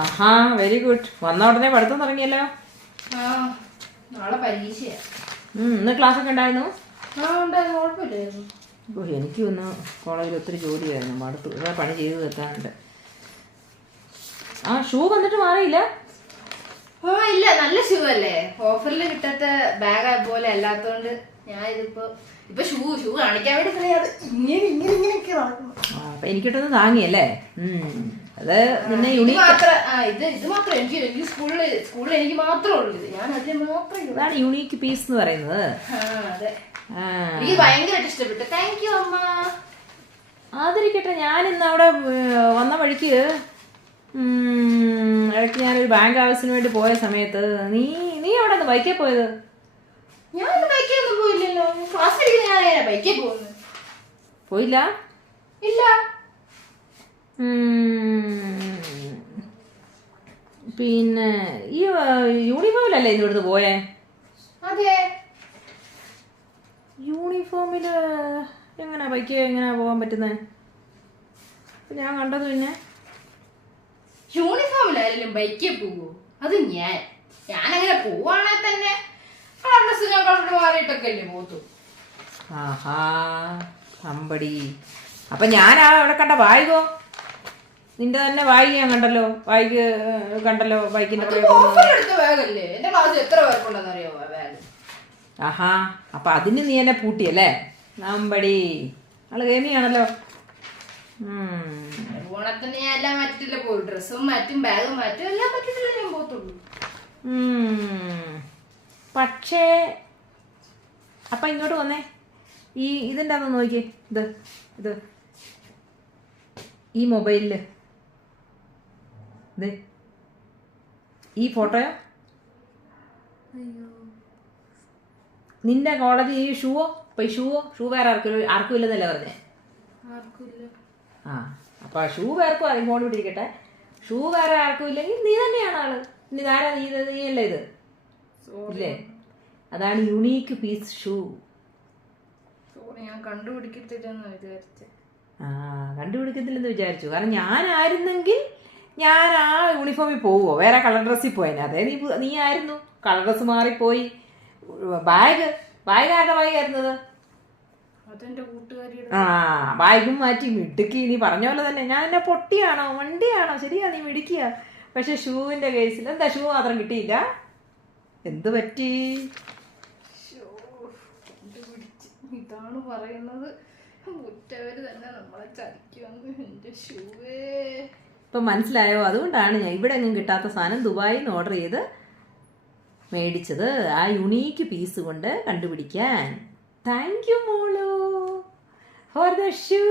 ആഹാ very good വന്ന ഉടനെ പഠിത്തം തുടങ്ങിയല്ലോ. നാളെ പരീക്ഷയാ. ഇന്ന് ക്ലാസ് ഒക്കെ ഉണ്ടായിരുന്നു ഓ എനിക്കും ഇന്ന് കോളേജിൽ ഒത്തിരി ജോലിയായിരുന്നു. മടുത്തു. ഇതാ പണി ചെയ്ത് തീർക്കാനുണ്ട്. ആ ഷൂ വന്നിട്ട് മാറിയില്ല? ഓ ഇല്ല നല്ല ഷൂ അല്ലേ? ഓഫറിൽ കിട്ടാത്ത ബാഗ് പോലെ അല്ലാത്തോണ്ട് ഞാൻ ഇതിപ്പോ ഇപ്പൊ ഷൂ ഷൂ കാണിക്കാൻ വേണ്ടി പറയാതെ ഇങ്ങനെ ഇങ്ങനെ ഇങ്ങനെയൊക്കെ നടക്കുന്നു. അപ്പൊ എനിക്കിട്ടൊന്ന് താങ്ങിയല്ലേ? ഉം. അത് യൂണിക് യുണീക്ക് ഇത് ഇത് മാത്രം എനിക്ക് എനിക്ക് സ്കൂളിൽ സ്കൂളിൽ എനിക്ക് മാത്രമേ ഉള്ളൂ ഇത്. ഞാൻ അതിന് മാത്രമേ ഉള്ളൂ അതാണ് യുണീക്ക് പീസ് എന്ന് പറയുന്നത്. ആ അതെ. എനിക്ക് ഭയങ്കരമായിട്ട് ഇഷ്ടപ്പെട്ടു. താങ്ക് യു അമ്മ. അതിരിക്കട്ടെ ഞാൻ ഇന്ന് അവിടെ ഏർ, വന്ന വഴിക്ക് ഉം, ഇടയ്ക്ക് ഞാനൊരു ബാങ്ക് ആവശ്യത്തിന് വേണ്ടി പോയ സമയത്ത് നീ നീ അവിടെ നിന്ന് ബൈക്കേ പോയത്? ഞാൻ ബൈക്കിലൊന്നും പോയില്ലല്ലോ. ക്ലാസ് പഠിക്കുന്ന ഞാൻ എങ്ങനെ ബൈക്കിൽ പോകുന്നത്. പോയില്ല? ഇല്ല. പിന്നെ ഈ യൂണിഫോമിലല്ലേ ഇന്ന് ഇവിടുന്ന് പോയേ? അതെ. യൂണിഫോമിൽ എങ്ങനെ ബൈക്ക് എങ്ങനെ പോകാൻ പറ്റുന്നത് ഞാൻ കണ്ടത് പിന്നെ യൂണിഫോമിലായാലും ബൈക്കിൽ പോകൂ അത് ഞാൻ ഞാൻ അങ്ങനെ പോവാണെ തന്നെ കളർ ഡ്രസ് ഞാൻ കളർ മാറിയിട്ടൊക്കെ അല്ലേ പോത്തു ആഹാ അമ്പടി അപ്പൊ ഞാൻ അവിടെ കണ്ട ബാഗോ നിന്റെ തന്നെ വായിക്ക് ഞാൻ കണ്ടല്ലോ. വായിക്ക് കണ്ടല്ലോ ബൈക്കിന്റെ ആഹാ അപ്പൊ അതിന് നീ എന്നെ പൂട്ടിയല്ലേ? നമ്പടി. ആൾ കേണല്ലോ ഉം. ഓണത്തിന് ഞാൻ എല്ലാം മാറ്റിട്ടില്ല പോയി ഡ്രസ്സും മാറ്റും ബാഗും മാറ്റും. എല്ലാം ഞാൻ. പക്ഷേ അപ്പൊ ഇങ്ങോട്ട് വന്നേ. ഈ ഇതിന്റെ അന്ന് നോക്കിയേ? ഇത് ഇത്. ഈ മൊബൈലിൽ ഇത് ഈ ഫോട്ടോയോ നിന്റെ കോളേജ് ഈ ഷൂവോ ഇപ്പൊ ഈ ഷൂവോ ഷൂ വേറെ ആർക്കും ആർക്കും ഇല്ലെന്നല്ലേ പറഞ്ഞേ? ആ അപ്പൊ ഷൂ വേർക്കും ആരും ഫോൺ വിട്ടിരിക്കട്ടെ ഷൂ വേറെ ആർക്കും ഇല്ലെങ്കിൽ നീ തന്നെയാണ് ആൾ. നീ ഇതാരാ നീ നീ അല്ലേ ഇത്? ഇല്ലേ? അതാണ് യുണീക്ക് പീസ് ഷൂ ഞാൻ കണ്ടുപിടിക്കത്തില്ലെന്ന് വിചാരിച്ചേ. ആ കണ്ടുപിടിക്കത്തില്ലെന്ന് വിചാരിച്ചു. കാരണം ഞാനായിരുന്നെങ്കിൽ ഞാൻ ആ യൂണിഫോമിൽ പോവുമോ വേറെ കളർ ഡ്രസ്സിൽ പോയേനെ. അതേ നീ നീ ആയിരുന്നു. കളർ ഡ്രസ്സ് മാറിപ്പോയി. ബാഗ് ബാഗ് ആരുടെ ബാഗ് ആയിരുന്നത്? അതെന്റെ ആ ബാഗും മാറ്റി മിടുക്കി. നീ പറഞ്ഞ പോലെ തന്നെ. ഞാൻ എന്നെ പൊട്ടിയാണോ? വണ്ടിയാണോ? ശരിയാ നീ മിടുക്കിയ. പക്ഷെ ഷൂവിന്റെ കേസിൽ എന്താ? ഷൂ മാത്രം കിട്ടിയില്ല. എന്ത് പറ്റി? ഇതാണ് പറയുന്നത്. തന്നെ നമ്മളെ ചതിക്കുമെന്ന് എന്റെ ഷൂവേ. ഇപ്പൊ മനസ്സിലായോ? അതുകൊണ്ടാണ് ഞാൻ ഇവിടെ എങ്ങും കിട്ടാത്ത സാധനം ദുബായിൽ നിന്ന് ഓർഡർ ചെയ്ത് മേടിച്ചത്. ആ യുണീക്ക് പീസ് കൊണ്ട് കണ്ടുപിടിക്കാൻ. താങ്ക് യു മോളു. For the shoe